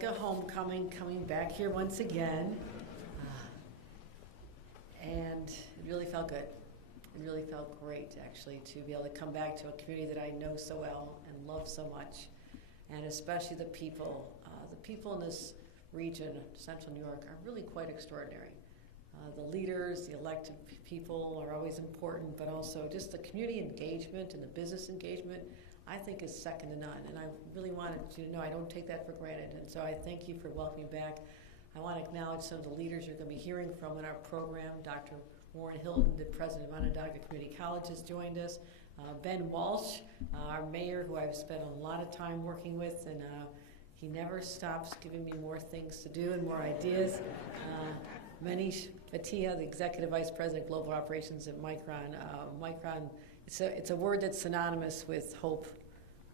like a homecoming, coming back here once again. And it really felt good. It really felt great, actually, to be able to come back to a community that I know so well and love so much, and especially the people. The people in this region, Central New York, are really quite extraordinary. The leaders, the elected people are always important, but also just the community engagement and the business engagement, I think, is second to none. And I really wanted you to know I don't take that for granted. And so I thank you for welcoming back. I want to acknowledge some of the leaders you're going to be hearing from in our program. Dr. Warren Hilton, the president of Onondaga Community College, has joined us. Ben Walsh, our mayor, who I've spent a lot of time working with, and he never stops giving me more things to do and more ideas. Manish Bhatia, the executive vice president of global operations at Micron. Micron, it's a word that's synonymous with hope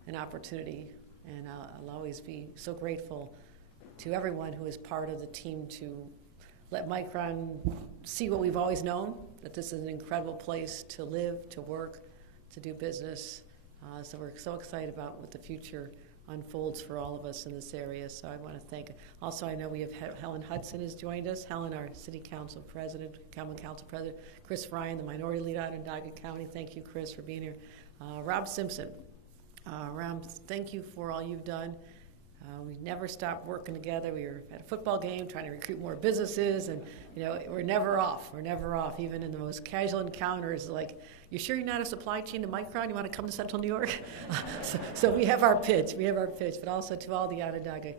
and opportunity, and I'll always be so grateful to everyone who is part of the team to let Micron see what we've always known, that this is an incredible place to live, to work, to do business. So we're so excited about what the future unfolds for all of us in this area. So I want to thank. Also, I know we have Helen Hudson has joined us. Helen, our City Council President, Common Council President. Chris Ryan, the Minority Leader out in Onondaga County. Thank you, Chris, for being here. Rob Simpson. Rob, thank you for all you've done. We never stopped working together. We were at a football game trying to recruit more businesses, and we're never off. We're never off, even in the most casual encounters. Like, you sure you're not a supply chain to Micron? You want to come to Central New York? So we have our pitch. But also to all the Onondaga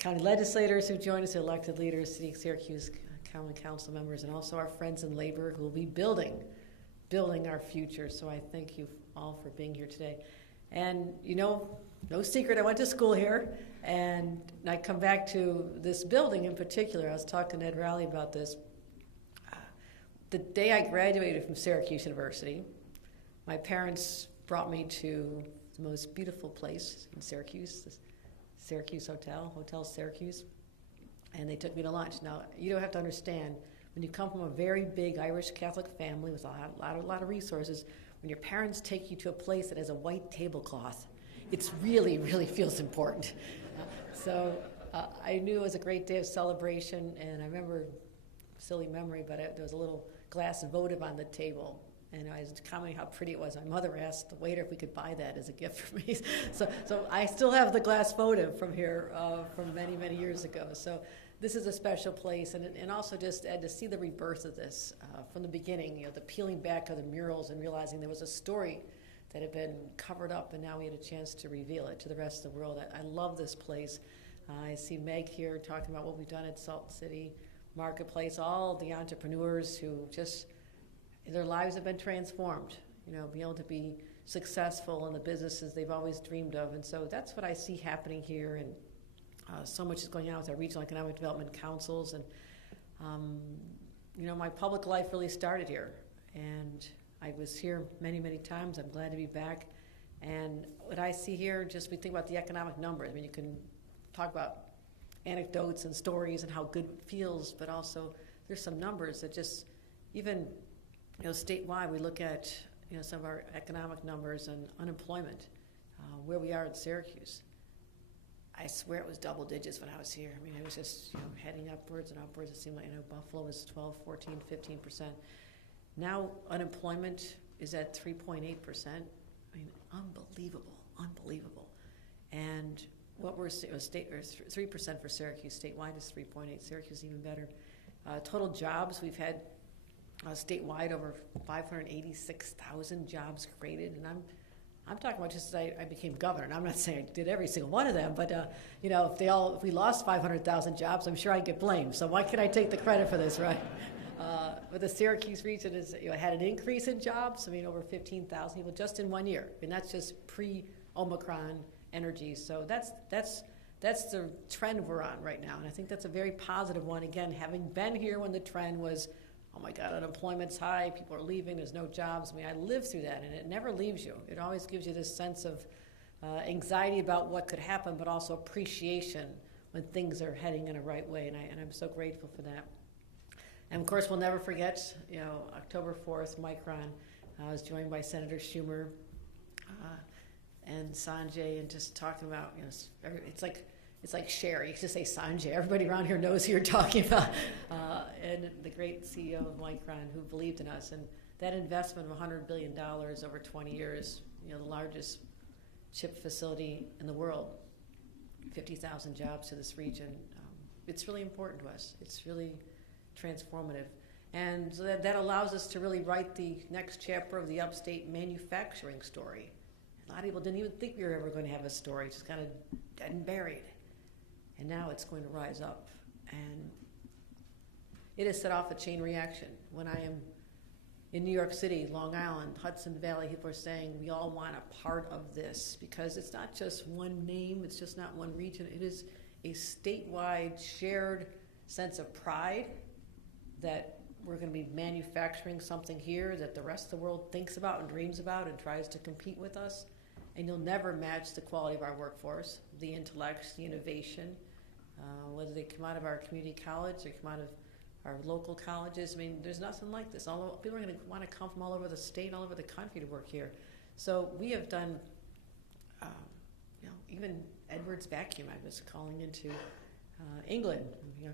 County legislators who joined us, elected leaders, City of Syracuse Common Council members, and also our friends in labor who will be building our future. So I thank you all for being here today. And no secret, I went to school here, and I come back to this building in particular. I was talking to Ed Rowley about this. The day I graduated from Syracuse University, my parents brought me to the most beautiful place in Syracuse, the Syracuse Hotel Syracuse, and they took me to lunch. Now, you don't have to understand, when you come from a very big Irish Catholic family with a lot of resources, when your parents take you to a place that has a white tablecloth, it's really, really feels important. So I knew it was a great day of celebration, and I remember, silly memory, but there was a little glass of votive on the table, and I was commenting how pretty it was. My mother asked the waiter if we could buy that as a gift for me. So I still have the glass votive from here from many, many years ago. So this is a special place, and also just to see the rebirth of this from the beginning, the peeling back of the murals and realizing there was a story that had been covered up, and now we had a chance to reveal it to the rest of the world. I love this place. I see Meg here talking about what we've done at Salt City Marketplace, all the entrepreneurs who just, their lives have been transformed, be able to be successful in the businesses they've always dreamed of. And so that's what I see happening here, and so much is going on with our regional economic development councils. And, my public life really started here, and I was here many, many times. I'm glad to be back. And what I see here, just we think about the economic numbers. I mean, you can talk about anecdotes and stories and how good it feels, but also there's some numbers that just, even statewide, we look at some of our economic numbers and unemployment, where we are in Syracuse. I swear it was double digits when I was here. I mean, it was just heading upwards and upwards. It seemed like Buffalo was 12, 14, 15%. Now unemployment is at 3.8%. I mean, unbelievable. And what we're 3% for Syracuse. Statewide is 3.8. Syracuse even better. Total jobs, we've had statewide over 586,000 jobs created, and I'm talking about just as I became governor. And I'm not saying I did every single one of them, but if we lost 500,000 jobs, I'm sure I'd get blamed. So why can't I take the credit for this, right? But the Syracuse region had an increase in jobs. I mean, over 15,000 people just in 1 year, and that's just pre-Omicron energy. So that's the trend we're on right now, and I think that's a very positive one. Again, having been here when the trend was, oh my God, unemployment's high, people are leaving, there's no jobs. I mean, I lived through that, and it never leaves you. It always gives you this sense of anxiety about what could happen, but also appreciation when things are heading in a right way, and I'm so grateful for that. And of course, we'll never forget, October 4th, Micron. I was joined by Senator Schumer and Sanjay, and just talking about, it's like it's like Sherry. You just say Sanjay. Everybody around here knows who you're talking about. And the great CEO of Micron who believed in us. And that investment of $100 billion over 20 years, the largest chip facility in the world, 50,000 jobs to this region. It's really important to us. It's really transformative. And so that allows us to really write the next chapter of the upstate manufacturing story. A lot of people didn't even think we were ever going to have a story, just kind of dead and buried. And now it's going to rise up. And it has set off a chain reaction. When I am in New York City, Long Island, Hudson Valley, people are saying we all want a part of this, because it's not just one name, it's just not one region. It is a statewide shared sense of pride that we're going to be manufacturing something here that the rest of the world thinks about and dreams about and tries to compete with us. And you'll never match the quality of our workforce, the intellects, the innovation, whether they come out of our community college or come out of our local colleges. I mean, there's nothing like this. People are going to want to come from all over the state, all over the country to work here. So we have done, even Edwards Vacuum. I was calling into England,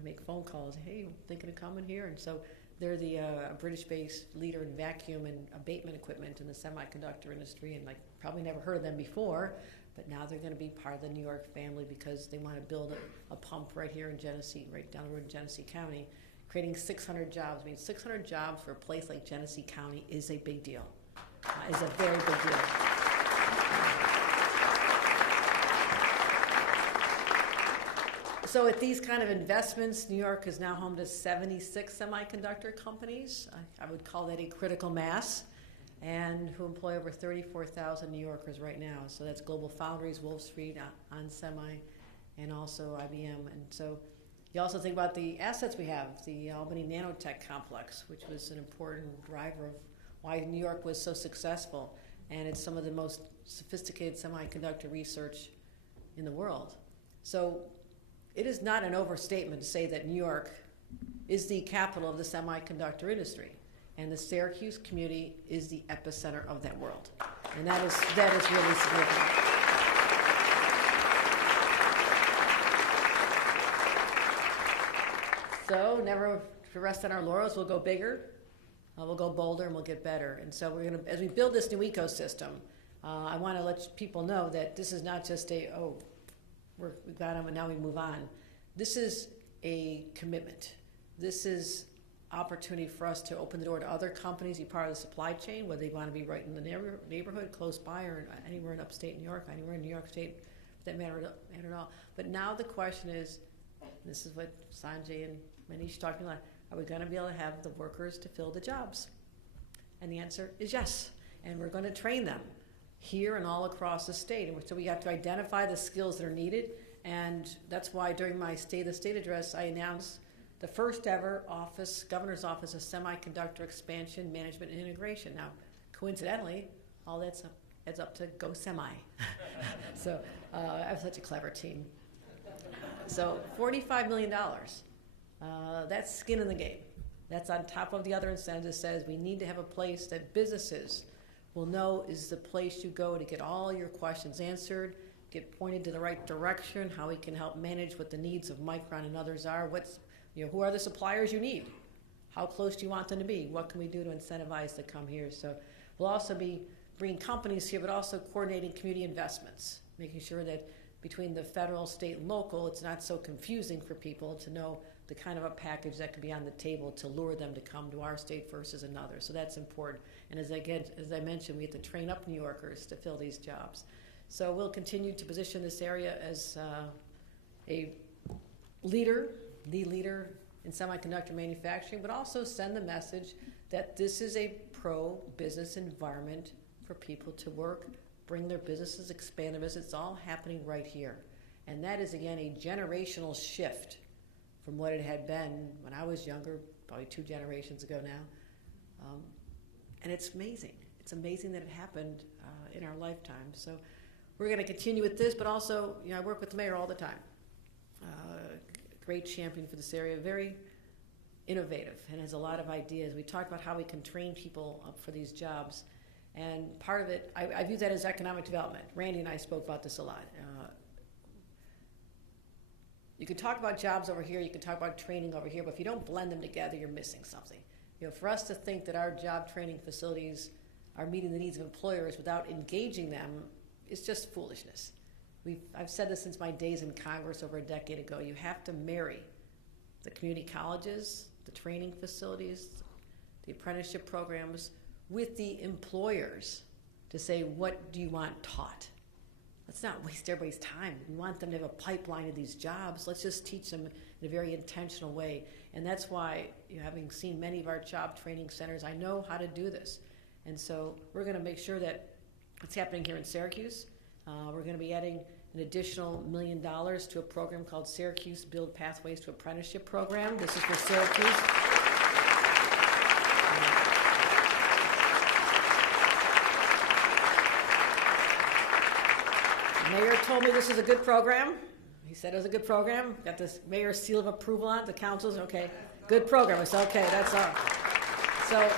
make phone calls. Hey, thinking of coming here? And so they're the British-based leader in vacuum and abatement equipment in the semiconductor industry, and probably never heard of them before, but now they're going to be part of the New York family because they want to build a pump right here in Genesee, right down the road in Genesee County, creating 600 jobs. I mean, 600 jobs for a place like Genesee County is a big deal. Is a very big deal. So at these kind of investments, New York is now home to 76 semiconductor companies. I would call that a critical mass, and who employ over 34,000 New Yorkers right now. So that's Global Foundries, Wolfspeed, onsemi, and also IBM. And so you also think about the assets we have, the Albany Nanotech Complex, which was an important driver of why New York was so successful. And it's some of the most sophisticated semiconductor research in the world. So it is not an overstatement to say that New York is the capital of the semiconductor industry, and the Syracuse community is the epicenter of that world. And that is really significant. So never to rest on our laurels. We'll go bigger, we'll go bolder, and we'll get better. And so we're going to, as we build this new ecosystem, I want to let people know that this is not just we've got them and now we move on. This is a commitment. This is opportunity for us to open the door to other companies, be part of the supply chain, whether they want to be right in the neighborhood, close by, or anywhere in upstate New York, anywhere in New York State, for that matter at all. But now the question is, this is what Sanjay and Manish are talking about, are we going to be able to have the workers to fill the jobs? And the answer is yes. And we're going to train them here and all across the state. And so we have to identify the skills that are needed. And that's why during my State of the State address, I announced the first ever governor's office of semiconductor expansion, management, and integration. Now, coincidentally, all that's adds up to Go Semi. So I have such a clever team. So $45 million. That's skin in the game. That's on top of the other incentives that says we need to have a place that businesses will know is the place you go to get all your questions answered, get pointed to the right direction, how we can help manage what the needs of Micron and others are, who are the suppliers you need, how close do you want them to be, what can we do to incentivize to come here. So we'll also be bringing companies here, but also coordinating community investments, making sure that between the federal, state, and local, it's not so confusing for people to know the kind of a package that could be on the table to lure them to come to our state versus another. So that's important. And as I mentioned, we have to train up New Yorkers to fill these jobs. So we'll continue to position this area as a leader, the leader in semiconductor manufacturing, but also send the message that this is a pro-business environment for people to work, bring their businesses, expand their business. It's all happening right here. And that is, again, a generational shift from what it had been when I was younger, probably 2 generations ago now. And it's amazing. It's amazing that it happened in our lifetime. So we're going to continue with this, but also, I work with the mayor all the time. Great champion for this area, very innovative, and has a lot of ideas. We talked about how we can train people up for these jobs. And part of it, I view that as economic development. Randy and I spoke about this a lot. you can talk about jobs over here, you can talk about training over here, but if you don't blend them together, you're missing something. For us to think that our job training facilities are meeting the needs of employers without engaging them is just foolishness. I've said this since my days in Congress over a decade ago. You have to marry the community colleges, the training facilities, the apprenticeship programs with the employers to say, what do you want taught? Let's not waste everybody's time. We want them to have a pipeline of these jobs. Let's just teach them in a very intentional way. And that's why, having seen many of our job training centers, I know how to do this. And so we're going to make sure that it's happening here in Syracuse. We're going to be adding an additional $1 million to a program called Syracuse Build Pathways to Apprenticeship Program. This is for Syracuse. The mayor told me this is a good program. He said it was a good program. Got this mayor's seal of approval on it. The council's okay. Good program. I said, okay, that's all. So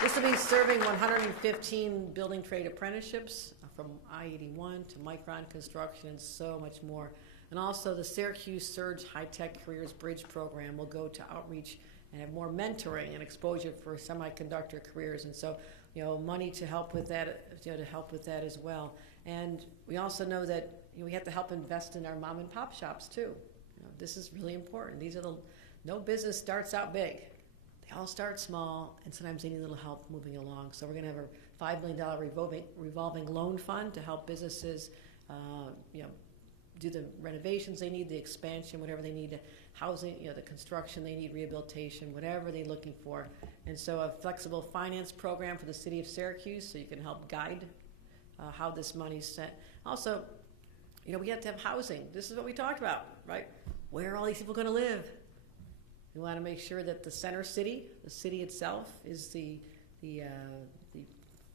this will be serving 115 building trade apprenticeships from I-81 to Micron Construction and so much more. And also the Syracuse Surge High-Tech Careers Bridge program will go to outreach and have more mentoring and exposure for semiconductor careers. And so, money to help with that, to help with that as well. And we also know that we have to help invest in our mom and pop shops too. This is really important. No business starts out big. They all start small, and sometimes they need a little help moving along. So we're going to have a $5 million revolving loan fund to help businesses, do the renovations they need, the expansion, whatever they need, housing, the construction they need, rehabilitation, whatever they're looking for. And so a flexible finance program for the city of Syracuse, so you can help guide how this money's spent. Also, we have to have housing. This is what we talked about, right? Where are all these people going to live? We want to make sure that the center city, the city itself, is the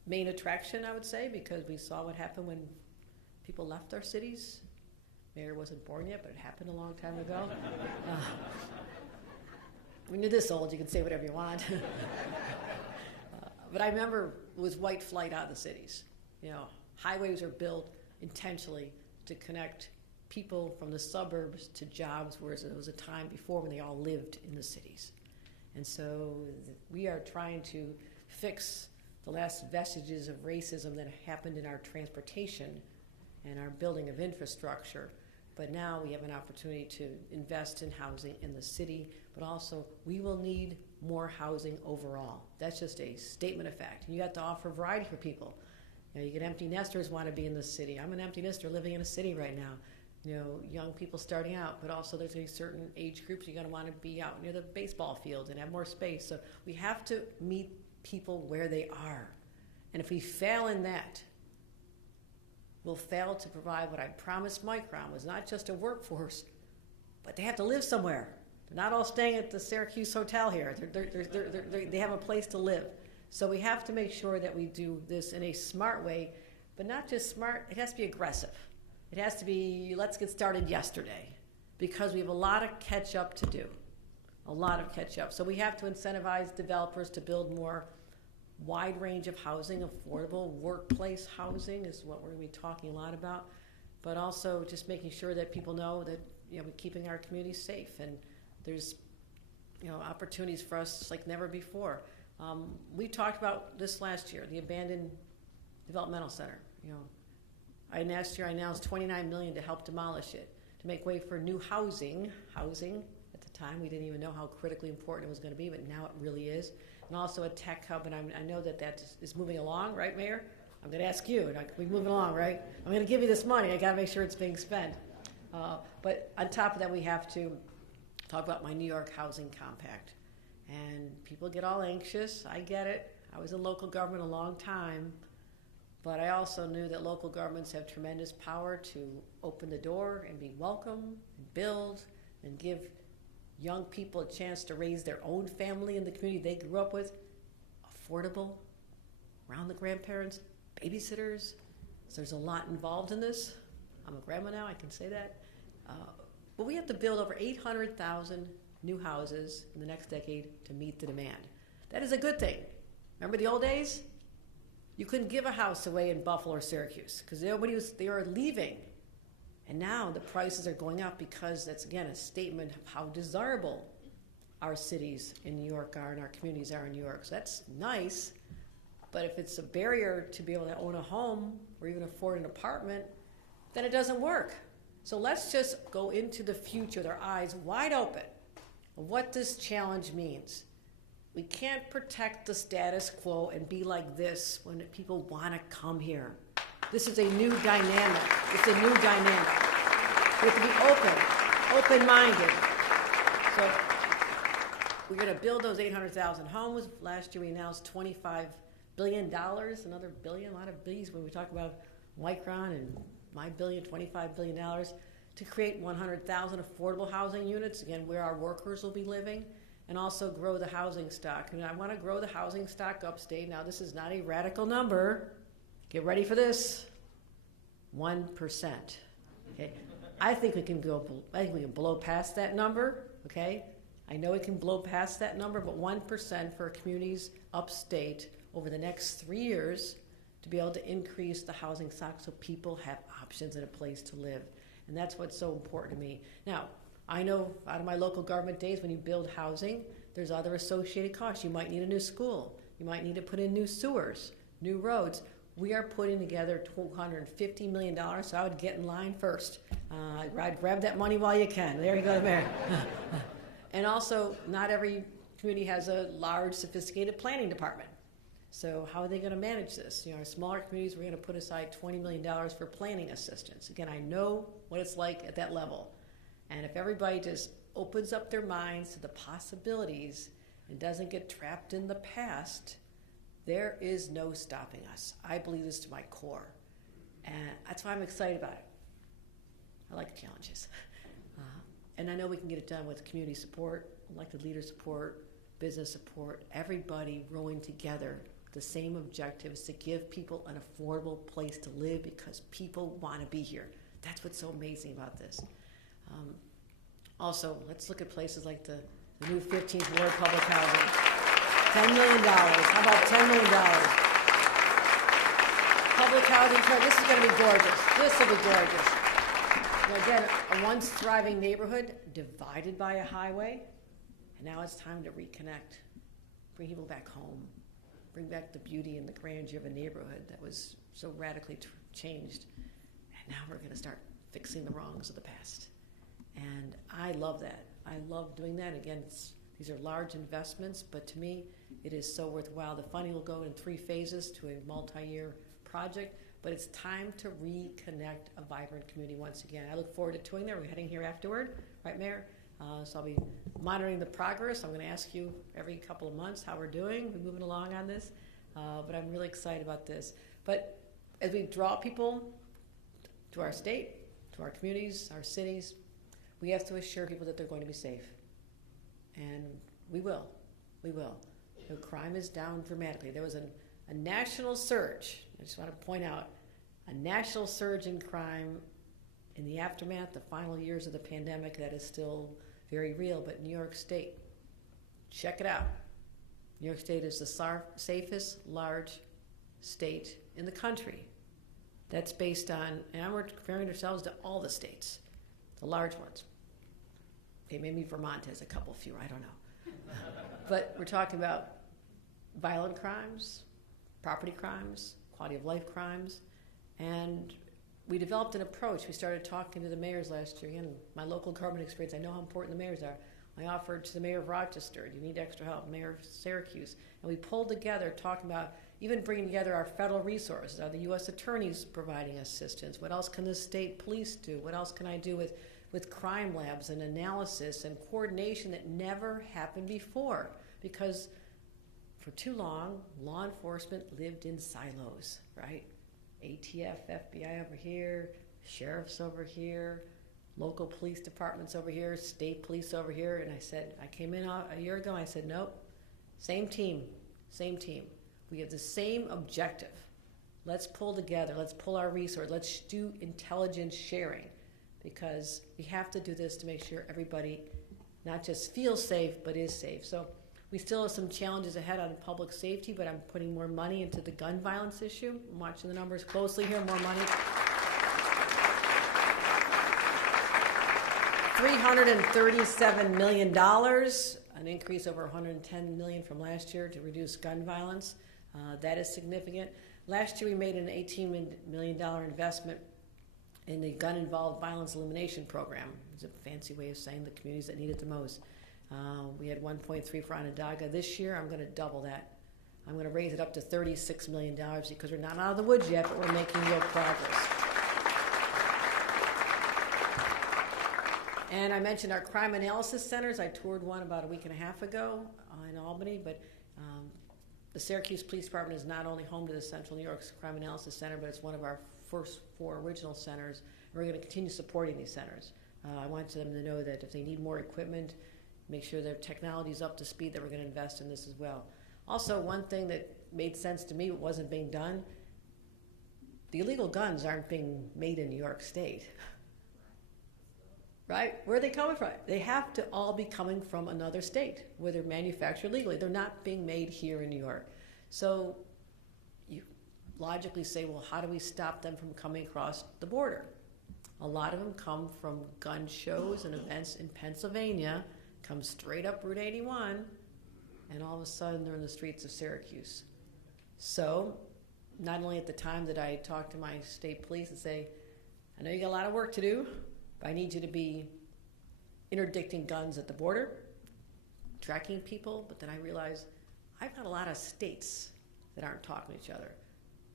main attraction, I would say, because we saw what happened when people left our cities. Mayor wasn't born yet, but it happened a long time ago. When you're this old, you can say whatever you want. But I remember it was white flight out of the cities. Highways are built intentionally to connect people from the suburbs to jobs, whereas there was a time before when they all lived in the cities. And so we are trying to fix the last vestiges of racism that happened in our transportation and our building of infrastructure. But now we have an opportunity to invest in housing in the city, but also we will need more housing overall. That's just a statement of fact. You have to offer variety for people. You get empty nesters want to be in the city. I'm an empty nester living in a city right now. Young people starting out, but also there's a certain age groups you're going to want to be out near the baseball fields and have more space. So we have to meet people where they are. And if we fail in that, we'll fail to provide what I promised Micron was not just a workforce, but they have to live somewhere. They're not all staying at the Syracuse Hotel here. They have a place to live. So we have to make sure that we do this in a smart way, but not just smart, it has to be aggressive. It has to be, let's get started yesterday, because we have a lot of catch up to do, a lot of catch up. So we have to incentivize developers to build more wide range of housing, affordable workplace housing is what we're going to be talking a lot about, but also just making sure that people know that we're keeping our communities safe, and there's opportunities for us like never before. We talked about this last year, the abandoned developmental center. Last year I announced $29 million to help demolish it, to make way for new housing. At the time, we didn't even know how critically important it was going to be, but now it really is. And also a tech hub, and I know that is moving along, right, Mayor? I'm going to ask you, we're moving along, right? I'm going to give you this money. I got to make sure it's being spent. But on top of that, we have to talk about my New York Housing Compact. And people get all anxious. I get it. I was in local government a long time. But I also knew that local governments have tremendous power to open the door and be welcome, and build, and give young people a chance to raise their own family in the community they grew up with, affordable, around the grandparents, babysitters. So there's a lot involved in this. I'm a grandma now, I can say that. But we have to build over 800,000 new houses in the next decade to meet the demand. That is a good thing. Remember the old days? You couldn't give a house away in Buffalo or Syracuse because they were leaving. And now the prices are going up because that's, again, a statement of how desirable our cities in New York are and our communities are in New York. So that's nice, but if it's a barrier to be able to own a home or even afford an apartment, then it doesn't work. So let's just go into the future with our eyes wide open of what this challenge means. We can't protect the status quo and be like this when people want to come here. This is a new dynamic. It's a new dynamic. We have to be open-minded. So we're going to build those 800,000 homes. Last year we announced $25 billion, another billion, a lot of billions when we talk about Micron and my billion, $25 billion, to create 100,000 affordable housing units, again, where our workers will be living, and also grow the housing stock. And I want to grow the housing stock upstate. Now, this is not a radical number. Get ready for this. 1%. Okay. I think we can blow past that number. Okay. I know we can blow past that number, but 1% for communities upstate over the next 3 years to be able to increase the housing stock so people have options and a place to live. And that's what's so important to me. Now, I know out of my local government days, when you build housing, there's other associated costs. You might need a new school. You might need to put in new sewers, new roads. We are putting together $250 million, so I would get in line first. I'd grab that money while you can. There you go, Mayor. And also, not every community has a large, sophisticated planning department. So how are they going to manage this? You know, our smaller communities, we're going to put aside $20 million for planning assistance. Again, I know what it's like at that level. And if everybody just opens up their minds to the possibilities and doesn't get trapped in the past, there is no stopping us. I believe this to my core. And that's why I'm excited about it. I like challenges. And I know we can get it done with community support, elected leader support, business support, everybody rowing together. The same objective is to give people an affordable place to live because people want to be here. That's what's so amazing about this. Also, let's look at places like the new 15th Ward Public Housing. $10 million. How about $10 million? Public housing, this is going to be gorgeous. This will be gorgeous. Now, again, a once thriving neighborhood divided by a highway, and now it's time to reconnect, bring people back home, bring back the beauty and the grandeur of a neighborhood that was so radically changed. And now we're going to start fixing the wrongs of the past. And I love that. I love doing that. Again, these are large investments, but to me, it is so worthwhile. The funding will go in 3 phases to a multi-year project, but it's time to reconnect a vibrant community once again. I look forward to touring there. We're heading here afterward, right, Mayor? So I'll be monitoring the progress. I'm going to ask you every couple of months how we're doing. We're moving along on this, but I'm really excited about this. But as we draw people to our state, to our communities, our cities, we have to assure people that they're going to be safe. And we will. We will. You know, crime is down dramatically. There was a national surge. I just want to point out a national surge in crime in the aftermath, the final years of the pandemic that is still very real. But New York State, check it out. New York State is the safest large state in the country. That's based on, and we're comparing ourselves to all the states, the large ones. Okay, maybe Vermont has a couple fewer, I don't know. But we're talking about violent crimes, property crimes, quality of life crimes, and we developed an approach. We started talking to the mayors last year. Again, my local government experience, I know how important the mayors are. I offered to the mayor of Rochester, do you need extra help? Mayor of Syracuse. And we pulled together, talking about even bringing together our federal resources. Are the U.S. attorneys providing assistance? What else can the state police do? What else can I do with crime labs and analysis and coordination that never happened before? Because for too long, law enforcement lived in silos, right? ATF, FBI over here, sheriffs over here, local police departments over here, state police over here. And I came in a year ago, and I said, nope, same team. We have the same objective. Let's pull together, let's pull our resources, let's do intelligence sharing, because we have to do this to make sure everybody not just feels safe, but is safe. So we still have some challenges ahead on public safety, but I'm putting more money into the gun violence issue. I'm watching the numbers closely here, more money. $337 million, an increase over $110 million from last year to reduce gun violence. That is significant. Last year we made an $18 million investment in the gun-involved violence elimination program. It's a fancy way of saying the communities that need it the most. We had 1.3 for Onondaga. This year I'm going to double that. I'm going to raise it up to $36 million because we're not out of the woods yet, but we're making real progress. And I mentioned our crime analysis centers. I toured one about a week and a half ago in Albany, but the Syracuse Police Department is not only home to the Central New York's Crime Analysis Center, but it's one of our first 4 original centers, and we're going to continue supporting these centers. I want them to know that if they need more equipment, make sure their technology is up to speed, that we're going to invest in this as well. Also, one thing that made sense to me but wasn't being done, the illegal guns aren't being made in New York State. Right? Where are they coming from? They have to all be coming from another state where they're manufactured legally. They're not being made here in New York. So you logically say, well, how do we stop them from coming across the border? A lot of them come from gun shows and events in Pennsylvania, come straight up Route 81, and all of a sudden they're in the streets of Syracuse. So not only at the time did I talk to my state police and say, I know you got a lot of work to do, but I need you to be interdicting guns at the border, tracking people, but then I realized I've got a lot of states that aren't talking to each other.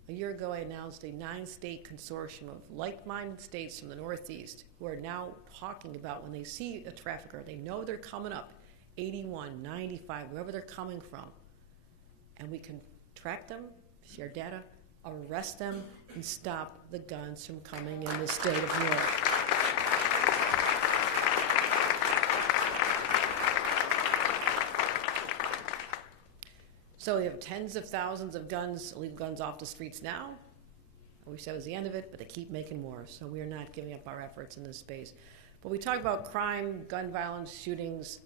A year ago, I announced a 9-state consortium of like-minded states from the Northeast who are now talking about when they see a trafficker, they know they're coming up, 81, 95, wherever they're coming from, and we can track them, share data, arrest them, and stop the guns from coming in the state of New York. So we have tens of thousands of guns, illegal guns off the streets now. I wish that was the end of it, but they keep making more. So we are not giving up our efforts in this space. But we talk about crime, gun violence, shootings.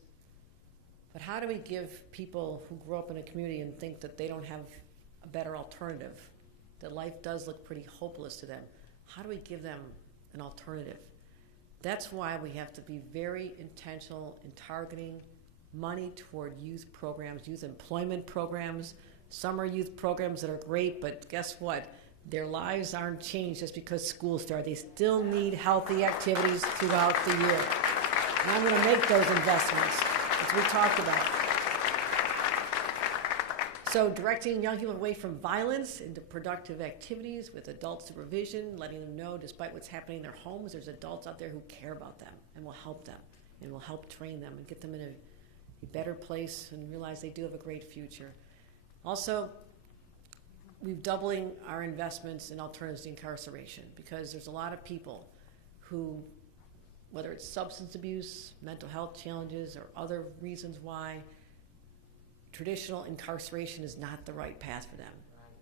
But how do we give people who grow up in a community and think that they don't have a better alternative, that life does look pretty hopeless to them? How do we give them an alternative? That's why we have to be very intentional in targeting money toward youth programs, youth employment programs, summer youth programs that are great, but guess what? Their lives aren't changed just because school started. They still need healthy activities throughout the year. And I'm going to make those investments, as we talked about. So directing young people away from violence into productive activities with adult supervision, letting them know despite what's happening in their homes, there's adults out there who care about them and will help them and will help train them and get them in a better place and realize they do have a great future. Also, we're doubling our investments in alternatives to incarceration because there's a lot of people who, whether it's substance abuse, mental health challenges, or other reasons why, traditional incarceration is not the right path for them.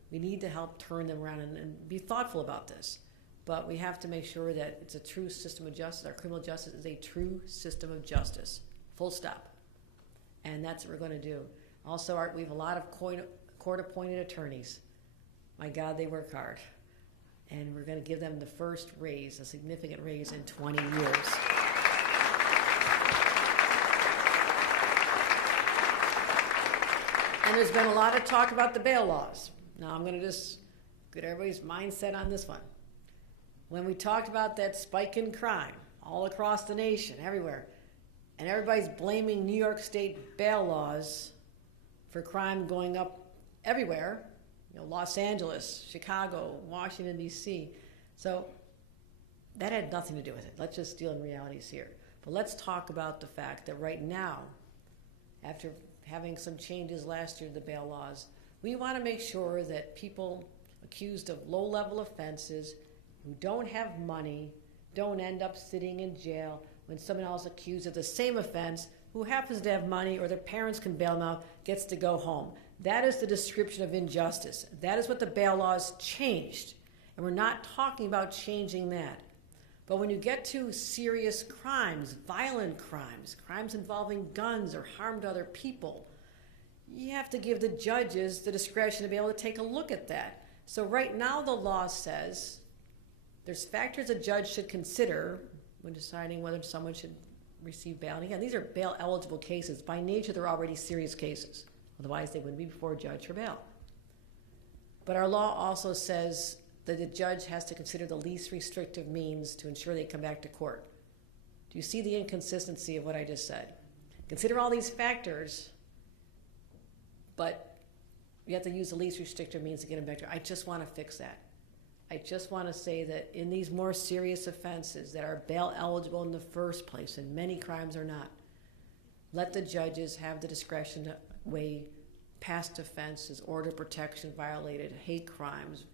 We need to help turn them around and be thoughtful about this. But we have to make sure that it's a true system of justice. Our criminal justice is a true system of justice, full stop. And that's what we're going to do. Also, we have a lot of court-appointed attorneys. My God, they work hard. And we're going to give them the first raise, a significant raise in 20 years. And there's been a lot of talk about the bail laws. Now I'm going to just get everybody's mindset on this one. When we talked about that spike in crime all across the nation, everywhere, and everybody's blaming New York State bail laws for crime going up everywhere, Los Angeles, Chicago, Washington, D.C. So that had nothing to do with it. Let's just deal in realities here. But let's talk about the fact that right now, after having some changes last year to the bail laws, we want to make sure that people accused of low-level offenses who don't have money don't end up sitting in jail when someone else accused of the same offense who happens to have money or their parents can bail them out gets to go home. That is the description of injustice. That is what the bail laws changed. And we're not talking about changing that. But when you get to serious crimes, violent crimes, crimes involving guns or harm to other people, you have to give the judges the discretion to be able to take a look at that. So right now the law says there's factors a judge should consider when deciding whether someone should receive bail. And again, these are bail-eligible cases. By nature, they're already serious cases. Otherwise, they wouldn't be before a judge for bail. But our law also says that the judge has to consider the least restrictive means to ensure they come back to court. Do you see the inconsistency of what I just said? Consider all these factors, but you have to use the least restrictive means to get them back to court. I just want to fix that. I just want to say that in these more serious offenses that are bail eligible in the first place, and many crimes are not, let the judges have the discretion to weigh past offenses, order protection violated, hate crimes,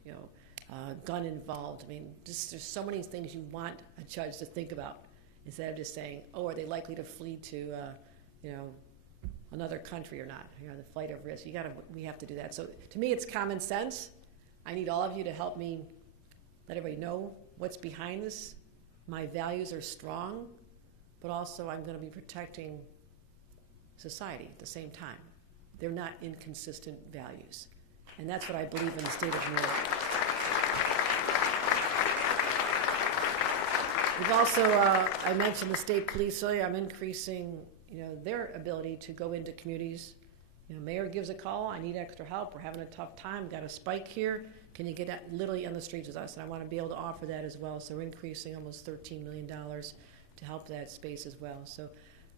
gun involved. I mean, there's so many things you want a judge to think about instead of just saying, oh, are they likely to flee to, another country or not? The flight of risk. We have to do that. So to me, it's common sense. I need all of you to help me let everybody know what's behind this. My values are strong, but also I'm going to be protecting society at the same time. They're not inconsistent values. And that's what I believe in the state of New York. We've also, I mentioned the state police earlier. I'm increasing, their ability to go into communities. Mayor gives a call, I need extra help, we're having a tough time, got a spike here. Can you get literally on the streets with us? And I want to be able to offer that as well. So we're increasing almost $13 million to help that space as well. So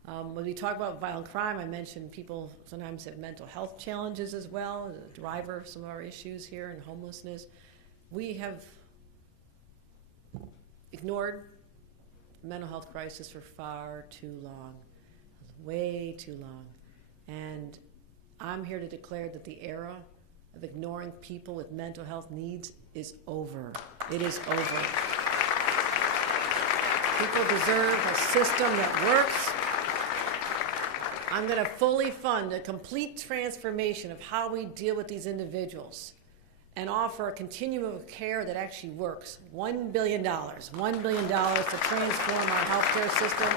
when we talk about violent crime, I mentioned people sometimes have mental health challenges as well, the driver of some of our issues here, and homelessness. We have ignored the mental health crisis for far too long, way too long. And I'm here to declare that the era of ignoring people with mental health needs is over. It is over. People deserve a system that works. I'm going to fully fund a complete transformation of how we deal with these individuals and offer a continuum of care that actually works. $1 billion. $1 billion to transform our healthcare system.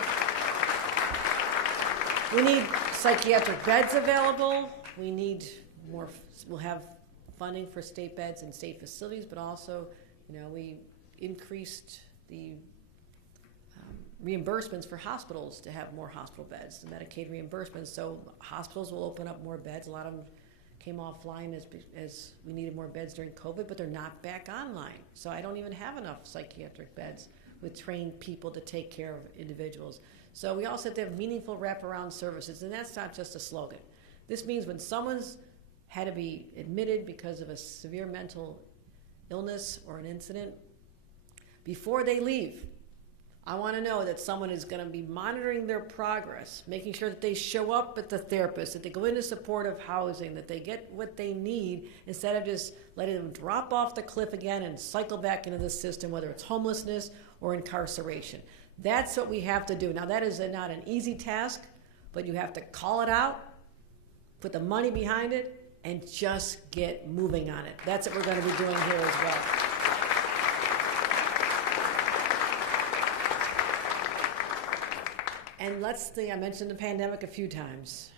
We need psychiatric beds available. We need more. We'll have funding for state beds and state facilities, but also, we increased the reimbursements for hospitals to have more hospital beds, the Medicaid reimbursements. So hospitals will open up more beds. A lot of them came offline as we needed more beds during COVID, but they're not back online. So I don't even have enough psychiatric beds with trained people to take care of individuals. So we also have to have meaningful wraparound services, and that's not just a slogan. This means when someone's had to be admitted because of a severe mental illness or an incident, before they leave, I want to know that someone is going to be monitoring their progress, making sure that they show up at the therapist, that they go into supportive housing, that they get what they need instead of just letting them drop off the cliff again and cycle back into the system, whether it's homelessness or incarceration. That's what we have to do. Now, that is not an easy task, but you have to call it out, put the money behind it, and just get moving on it. That's what we're going to be doing here as well. And let's think, I mentioned the pandemic a few times.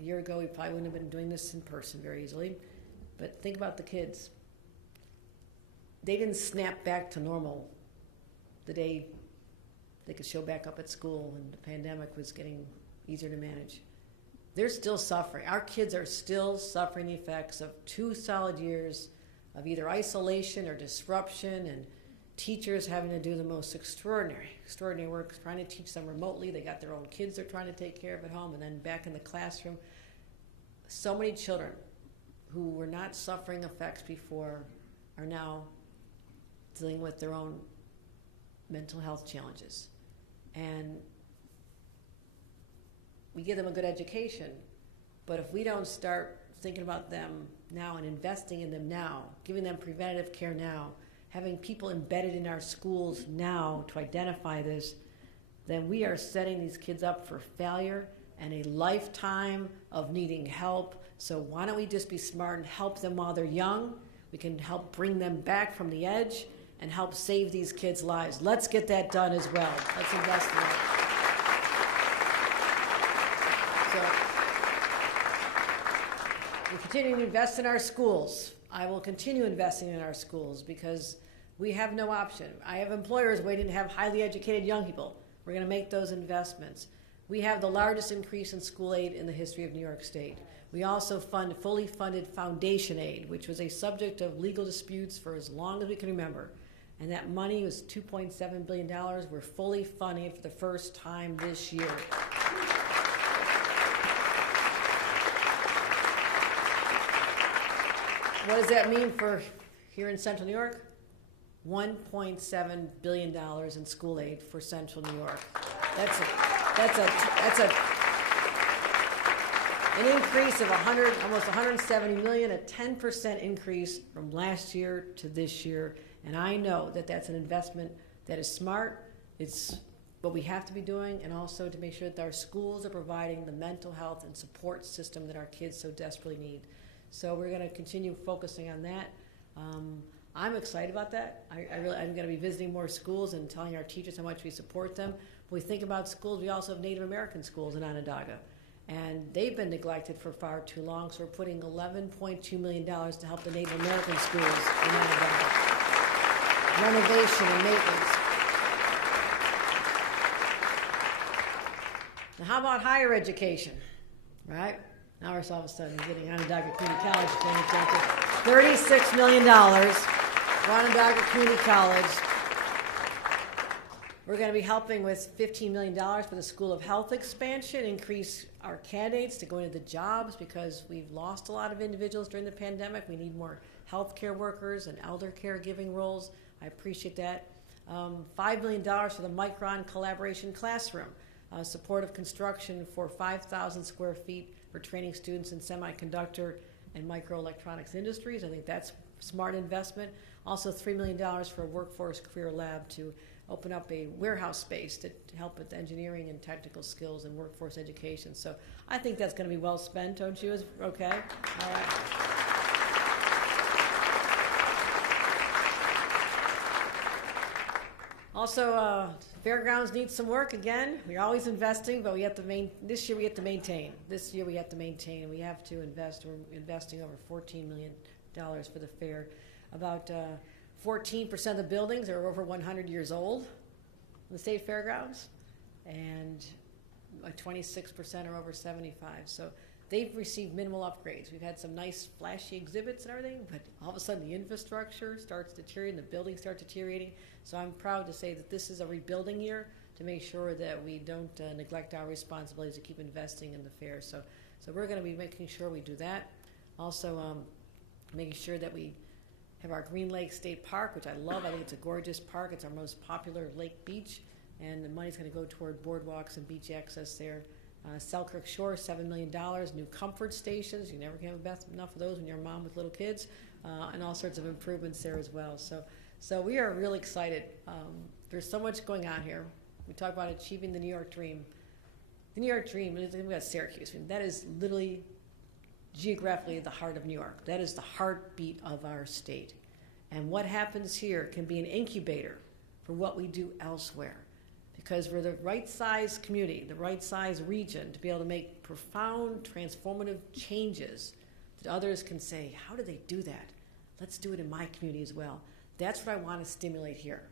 A year ago, we probably wouldn't have been doing this in person very easily. But think about the kids. They didn't snap back to normal the day they could show back up at school and the pandemic was getting easier to manage. They're still suffering. Our kids are still suffering the effects of 2 solid years of either isolation or disruption, and teachers having to do the most extraordinary work, trying to teach them remotely. They got their own kids they're trying to take care of at home, and then back in the classroom. So many children who were not suffering effects before are now dealing with their own mental health challenges. And we give them a good education, but if we don't start thinking about them now and investing in them now, giving them preventative care now, having people embedded in our schools now to identify this, then we are setting these kids up for failure and a lifetime of needing help. So why don't we just be smart and help them while they're young? We can help bring them back from the edge and help save these kids' lives. Let's get that done as well. Let's invest in it. So we're continuing to invest in our schools. I will continue investing in our schools because we have no option. I have employers waiting to have highly educated young people. We're going to make those investments. We have the largest increase in school aid in the history of New York State. We also fund fully funded foundation aid, which was a subject of legal disputes for as long as we can remember. And that money was $2.7 billion. We're fully funding it for the first time this year. What does that mean for here in Central New York? $1.7 billion in school aid for Central New York. That's an increase of almost 170 million, a 10% increase from last year to this year. And I know that that's an investment that is smart. It's what we have to be doing, and also to make sure that our schools are providing the mental health and support system that our kids so desperately need. So we're going to continue focusing on that. I'm excited about that. I'm going to be visiting more schools and telling our teachers how much we support them. When we think about schools, we also have Native American schools in Onondaga. And they've been neglected for far too long, so we're putting $11.2 million to help the Native American schools in Onondaga. Renovation and maintenance. Now how about higher education, right? Now we're all of a sudden getting Onondaga Community College $36 million for Onondaga Community College. We're going to be helping with $15 million for the School of Health expansion, increase our candidates to go into the jobs because we've lost a lot of individuals during the pandemic. We need more healthcare workers and elder caregiving roles. I appreciate that. $5 million for the Micron Collaboration Classroom, supportive construction for 5,000 square feet for training students in semiconductor and microelectronics industries. I think that's smart investment. Also $3 million for a workforce career lab to open up a warehouse space to help with engineering and technical skills and workforce education. So I think that's going to be well spent, don't you? Okay? All right. Also, fairgrounds need some work again. We're always investing, but we have to this year we have to maintain. This year we have to maintain. We have to invest. We're investing over $14 million for the fair. About 14% of the buildings are over 100 years old in the state fairgrounds, and 26% are over 75. So they've received minimal upgrades. We've had some nice flashy exhibits and everything, but all of a sudden the infrastructure starts deteriorating, the buildings start deteriorating. So I'm proud to say that this is a rebuilding year to make sure that we don't neglect our responsibilities to keep investing in the fair. So we're going to be making sure we do that. Also making sure that we have our Green Lake State Park, which I love. I think it's a gorgeous park. It's our most popular lake beach, and the money's going to go toward boardwalks and beach access there. Selkirk Shore, $7 million. New comfort stations. You never can have enough of those when you're a mom with little kids, and all sorts of improvements there as well. So we are really excited. There's so much going on here. We talk about achieving the New York dream. The New York dream, we've got Syracuse. I mean, that is literally geographically the heart of New York. That is the heartbeat of our state. And what happens here can be an incubator for what we do elsewhere, because we're the right size community, the right size region to be able to make profound, transformative changes that others can say, how do they do that? Let's do it in my community as well. That's what I want to stimulate here.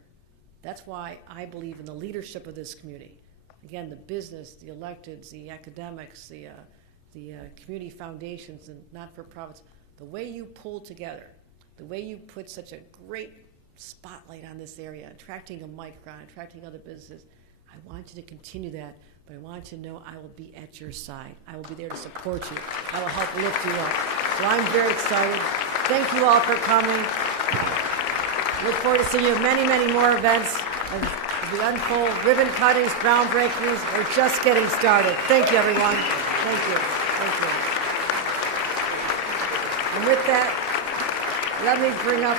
That's why I believe in the leadership of this community. Again, the business, the electeds, the academics, the community foundations and not-for-profits, the way you pull together, the way you put such a great spotlight on this area, attracting a Micron, attracting other businesses, I want you to continue that, but I want you to know I will be at your side. I will be there to support you. I will help lift you up. So I'm very excited. Thank you all for coming. Look forward to seeing you at many, many more events as we unfold ribbon cuttings, groundbreakings. We're just getting started. Thank you, everyone. Thank you. Thank you. And with that, let me bring up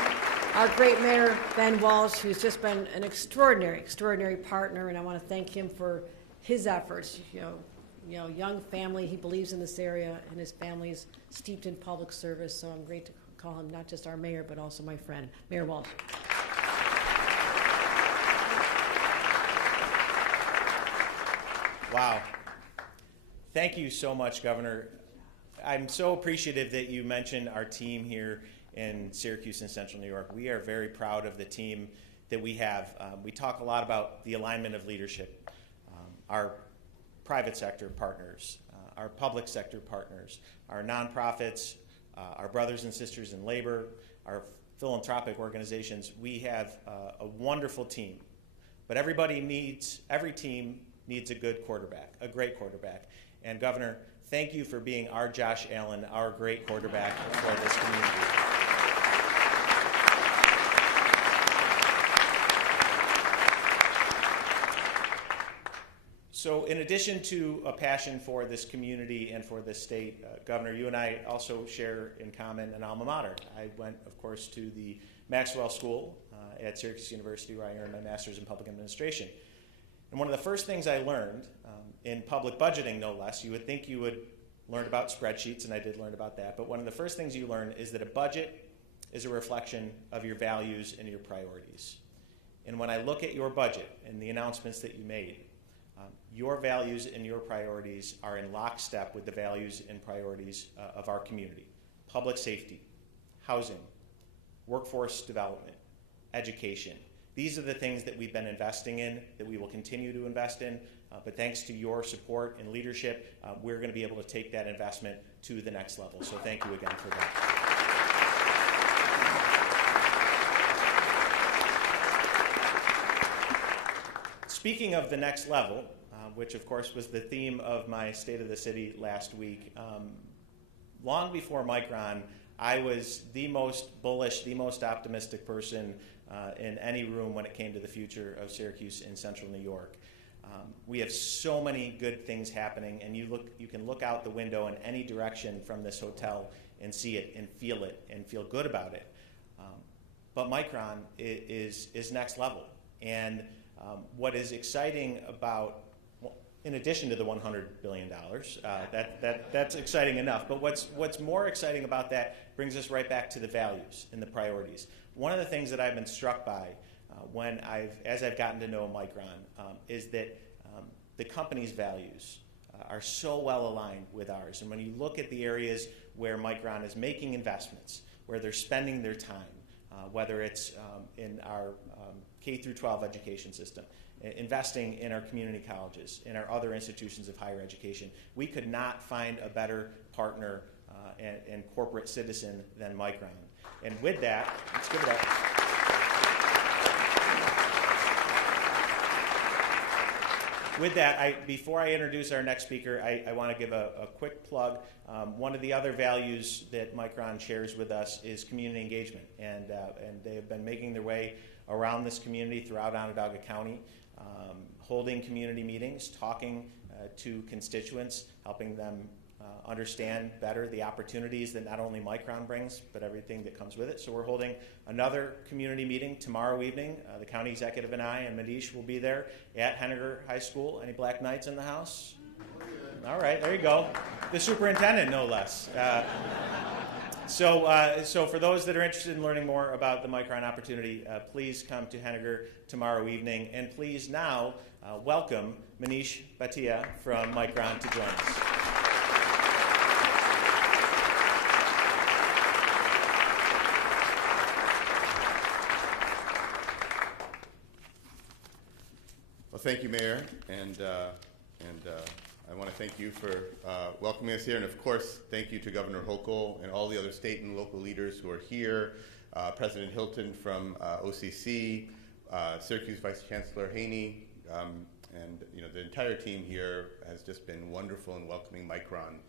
our great mayor, Ben Walsh, who's just been an extraordinary, extraordinary partner, and I want to thank him for his efforts. You know, young family, he believes in this area, and his family's steeped in public service, so I'm great to call him not just our mayor, but also my friend, Mayor Walsh. Wow. Thank you so much, Governor. I'm so appreciative that you mentioned our team here in Syracuse and Central New York. We are very proud of the team that we have. We talk a lot about the alignment of leadership. our private sector partners, our public sector partners, our nonprofits, our brothers and sisters in labor, our philanthropic organizations. We have a wonderful team, but every team needs a good quarterback, a great quarterback. And Governor, thank you for being our Josh Allen, our great quarterback for this community. So in addition to a passion for this community and for this state, Governor, you and I also share in common an alma mater. I went, of course, to the Maxwell School at Syracuse University, where I earned my master's in public administration. And one of the first things I learned in public budgeting, no less, you would think you would learn about spreadsheets, and I did learn about that, but one of the first things you learn is that a budget is a reflection of your values and your priorities. And when I look at your budget and the announcements that you made, your values and your priorities are in lockstep with the values and priorities of our community. Public safety, housing, workforce development, education. These are the things that we've been investing in, that we will continue to invest in, but thanks to your support and leadership, we're going to be able to take that investment to the next level. So thank you again for that. Speaking of the next level, which of course was the theme of my State of the City last week, long before Micron, I was the most bullish, the most optimistic person in any room when it came to the future of Syracuse in central New York. We have so many good things happening, and you can look out the window in any direction from this hotel and see it and feel good about it. But Micron is next level. And what is exciting about, well, in addition to the $100 billion, that's exciting enough. But what's more exciting about that brings us right back to the values and the priorities. One of the things that I've been struck by as I've gotten to know Micron is that the company's values are so well aligned with ours. And when you look at the areas where Micron is making investments, where they're spending their time, whether it's in our K through 12 education system, investing in our community colleges, in our other institutions of higher education, we could not find a better partner and corporate citizen than Micron. And with that, let's give it up. With that, before I introduce our next speaker, I want to give a quick plug. One of the other values that Micron shares with us is community engagement, and they have been making their way around this community throughout Onondaga County, holding community meetings, talking to constituents, helping them understand better the opportunities that not only Micron brings, but everything that comes with it. So we're holding another community meeting tomorrow evening. The county executive and I and Manish will be there at Henniger High School. Any Black Knights in the house? All right, there you go. The superintendent, no less. So for those that are interested in learning more about the Micron opportunity, please come to Henniger tomorrow evening. And please now welcome Manish Bhatia from Micron to join us. Well, thank you, Mayor, and I want to thank you for welcoming us here, and of course, thank you to Governor Hochul and all the other state and local leaders who are here, President Hilton from OCC, Syracuse Vice Chancellor Haney, and the entire team here has just been wonderful in welcoming Micron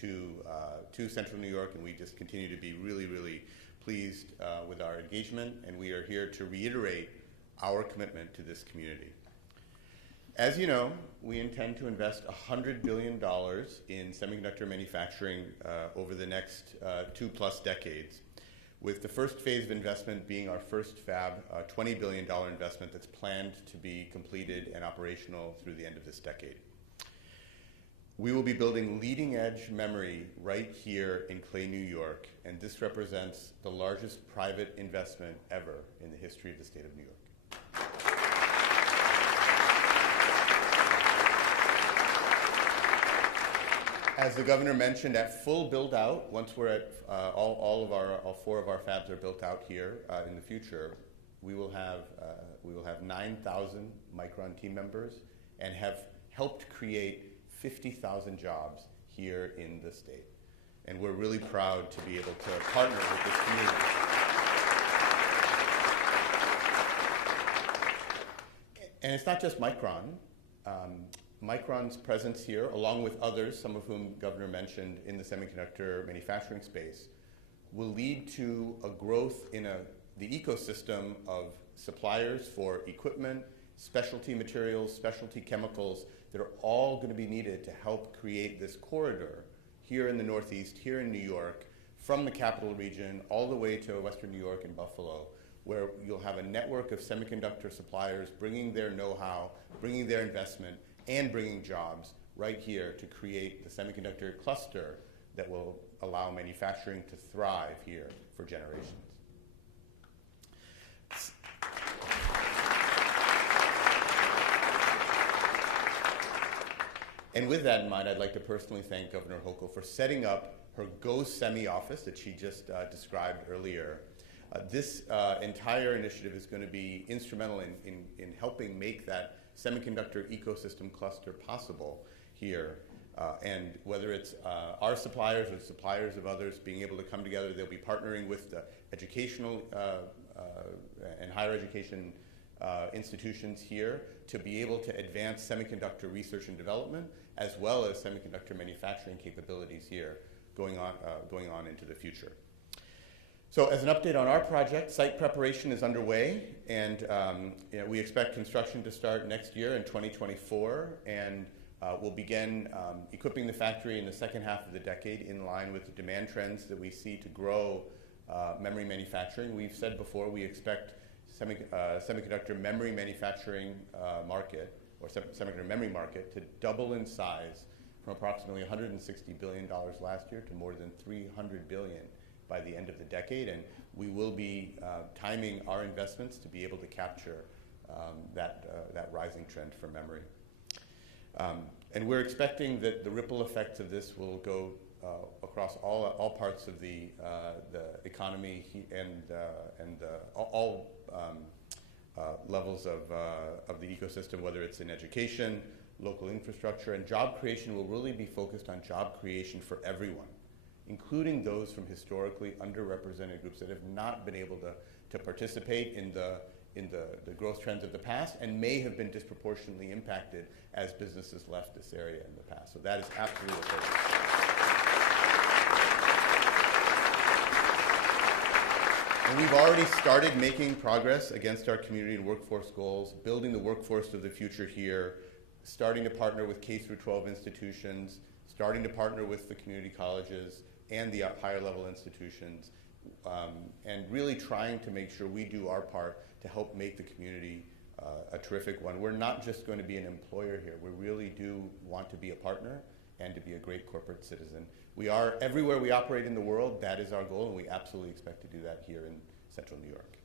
to Central New York, and we just continue to be really, really pleased with our engagement, and we are here to reiterate our commitment to this community. As you know, we intend to invest $100 billion in semiconductor manufacturing over the next 2+ decades, with the first phase of investment being our first fab, $20 billion investment that's planned to be completed and operational through the end of this decade. We will be building leading-edge memory right here in Clay, New York, and this represents the largest private investment ever in the history of the state of New York. As the governor mentioned, at full build-out, once we're at all 4 of our fabs are built out here in the future, we will have 9,000 Micron team members and have helped create 50,000 jobs here in the state. And we're really proud to be able to partner with this community. And it's not just Micron. Micron's presence here, along with others, some of whom Governor mentioned in the semiconductor manufacturing space, will lead to a growth in the ecosystem of suppliers for equipment, specialty materials, specialty chemicals that are all going to be needed to help create this corridor here in the Northeast, here in New York, from the capital region all the way to Western New York and Buffalo, where you'll have a network of semiconductor suppliers bringing their know-how, bringing their investment, and bringing jobs right here to create the semiconductor cluster that will allow manufacturing to thrive here for generations. And with that in mind, I'd like to personally thank Governor Hochul for setting up her Go Semi office that she just described earlier. This entire initiative is going to be instrumental in helping make that semiconductor ecosystem cluster possible here. And whether it's our suppliers or suppliers of others being able to come together, they'll be partnering with the educational and higher education institutions here to be able to advance semiconductor research and development, as well as semiconductor manufacturing capabilities here going on into the future. So as an update on our project, site preparation is underway, and we expect construction to start next year in 2024, and we'll begin equipping the factory in the second half of the decade in line with the demand trends that we see to grow memory manufacturing. We've said before we expect semiconductor memory manufacturing market, or semiconductor memory market, to double in size from approximately $160 billion last year to more than $300 billion by the end of the decade, and we will be timing our investments to be able to capture that rising trend for memory. And we're expecting that the ripple effects of this will go across all parts of the economy and all levels of the ecosystem, whether it's in education, local infrastructure, and job creation will really be focused on job creation for everyone, including those from historically underrepresented groups that have not been able to participate in the growth trends of the past and may have been disproportionately impacted as businesses left this area in the past. So that is absolutely a focus. And we've already started making progress against our community and workforce goals, building the workforce of the future here, starting to partner with K-12 institutions, starting to partner with the community colleges and the higher level institutions, and really trying to make sure we do our part to help make the community a terrific one. We're not just going to be an employer here. We really do want to be a partner and to be a great corporate citizen. We are, everywhere we operate in the world, that is our goal, and we absolutely expect to do that here in Central New York.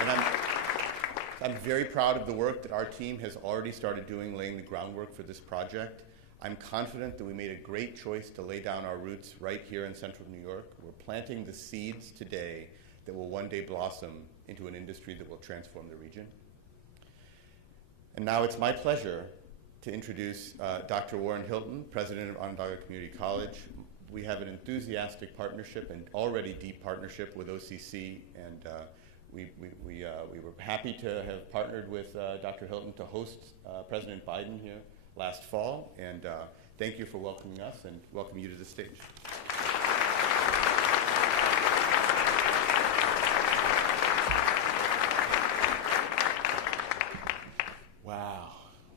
And I'm very proud of the work that our team has already started doing, laying the groundwork for this project. I'm confident that we made a great choice to lay down our roots right here in Central New York. We're planting the seeds today that will one day blossom into an industry that will transform the region. And now it's my pleasure to introduce Dr. Warren Hilton, president of Onondaga Community College. We have an enthusiastic partnership and already deep partnership with OCC, and we were happy to have partnered with Dr. Hilton to host President Biden here last fall, and thank you for welcoming us and welcome you to the stage.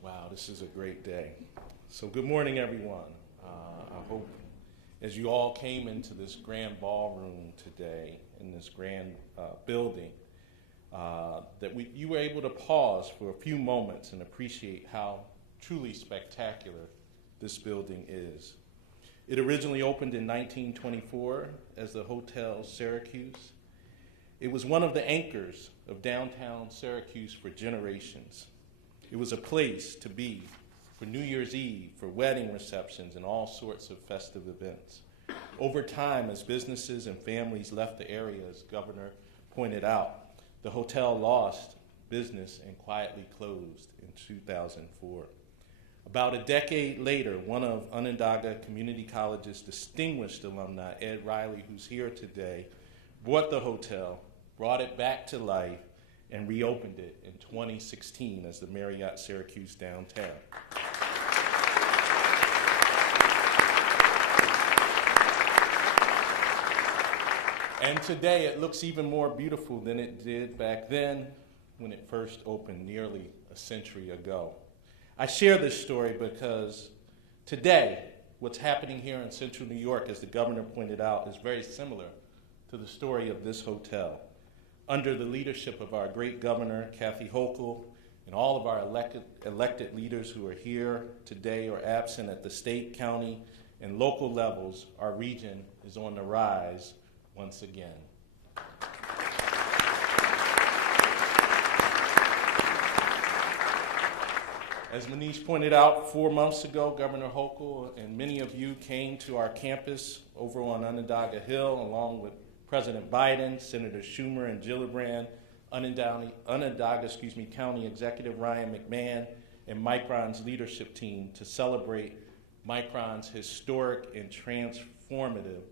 Wow, this is a great day. So good morning, everyone. I hope as you all came into this grand ballroom today, in this grand building, that you were able to pause for a few moments and appreciate how truly spectacular this building is. It originally opened in 1924 as the Hotel Syracuse. It was one of the anchors of downtown Syracuse for generations. It was a place to be for New Year's Eve, for wedding receptions, and all sorts of festive events. Over time, as businesses and families left the area, as Governor pointed out, The hotel lost business and quietly closed in 2004. About a decade later, one of Onondaga Community College's distinguished alumni, Ed Riley, who's here today, bought the hotel, brought it back to life, and reopened it in 2016 as the Marriott Syracuse Downtown. And today it looks even more beautiful than it did back then when it first opened nearly a century ago. I share this story because today, what's happening here in Central New York, as the governor pointed out, is very similar to the story of this hotel. Under the leadership of our great governor, Kathy Hochul, and all of our elected leaders who are here today or absent at the state, county, and local levels, our region is on the rise once again. As Manish pointed out, 4 months ago, Governor Hochul and many of you came to our campus over on Onondaga Hill, along with President Biden, Senator Schumer, and Gillibrand, Onondaga County Executive Ryan McMahon, and Micron's leadership team to celebrate Micron's historic and transformative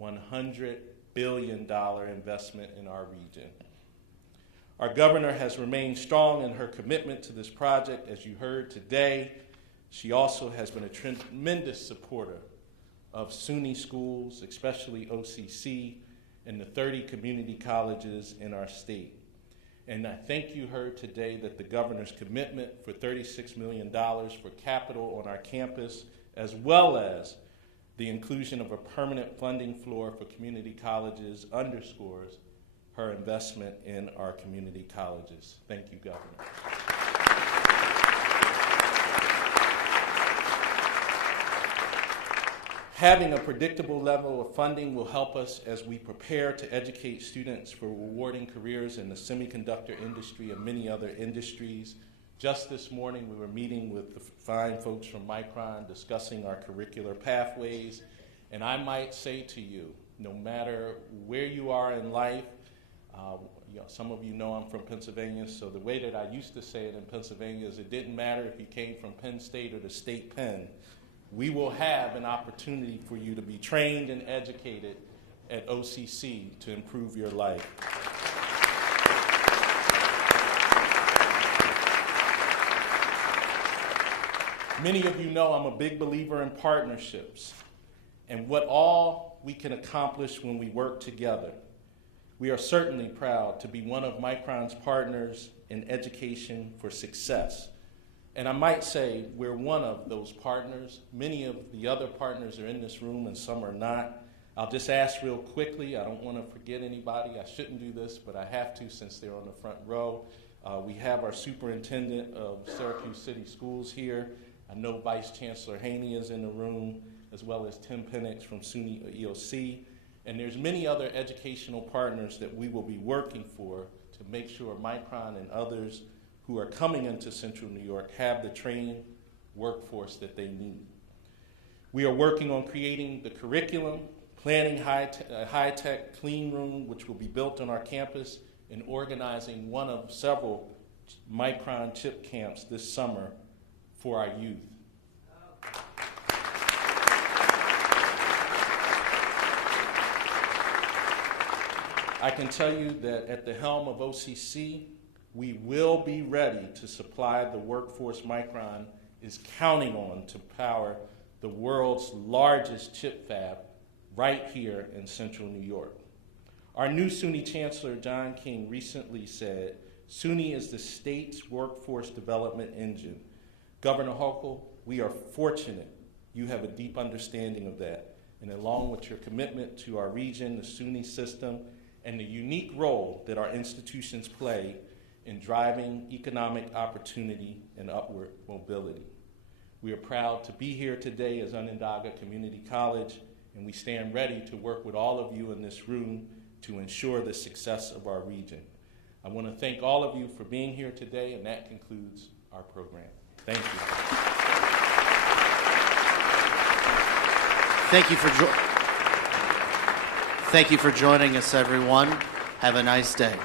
$100 billion investment in our region. Our governor has remained strong in her commitment to this project, as you heard today. She also has been a tremendous supporter of SUNY schools, especially OCC, and the 30 community colleges in our state. And I think you heard today that the governor's commitment for $36 million for capital on our campus, as well as the inclusion of a permanent funding floor for community colleges, underscores her investment in our community colleges. Thank you, Governor. Having a predictable level of funding will help us as we prepare to educate students for rewarding careers in the semiconductor industry and many other industries. Just this morning, we were meeting with the fine folks from Micron discussing our curricular pathways. And I might say to you, no matter where you are in life, some of you know I'm from Pennsylvania, so the way that I used to say it in Pennsylvania is it didn't matter if you came from Penn State or the state Penn. We will have an opportunity for you to be trained and educated at OCC to improve your life. Many of you know I'm a big believer in partnerships and what all we can accomplish when we work together. We are certainly proud to be one of Micron's partners in education for success. And I might say we're one of those partners. Many of the other partners are in this room and some are not. I'll just ask real quickly, I don't want to forget anybody. I shouldn't do this, but I have to since they're on the front row. We have our superintendent of Syracuse City Schools here. I know Vice Chancellor Haney is in the room, as well as Tim Penix from SUNY EOC. And there's many other educational partners that we will be working for to make sure Micron and others who are coming into Central New York have the trained workforce that they need. We are working on creating the curriculum, planning a high-tech clean room, which will be built on our campus, and organizing one of several Micron chip camps this summer for our youth. I can tell you that at the helm of OCC, we will be ready to supply the workforce Micron is counting on to power the world's largest chip fab right here in Central New York. Our new SUNY Chancellor, John King, recently said, SUNY is the state's workforce development engine. Governor Hochul, we are fortunate you have a deep understanding of that. And along with your commitment to our region, the SUNY system, and the unique role that our institutions play in driving economic opportunity and upward mobility. We are proud to be here today as Onondaga Community College, and we stand ready to work with all of you in this room to ensure the success of our region. I want to thank all of you for being here today, and that concludes our program. Thank you. Thank you for joining us, everyone. Have a nice day.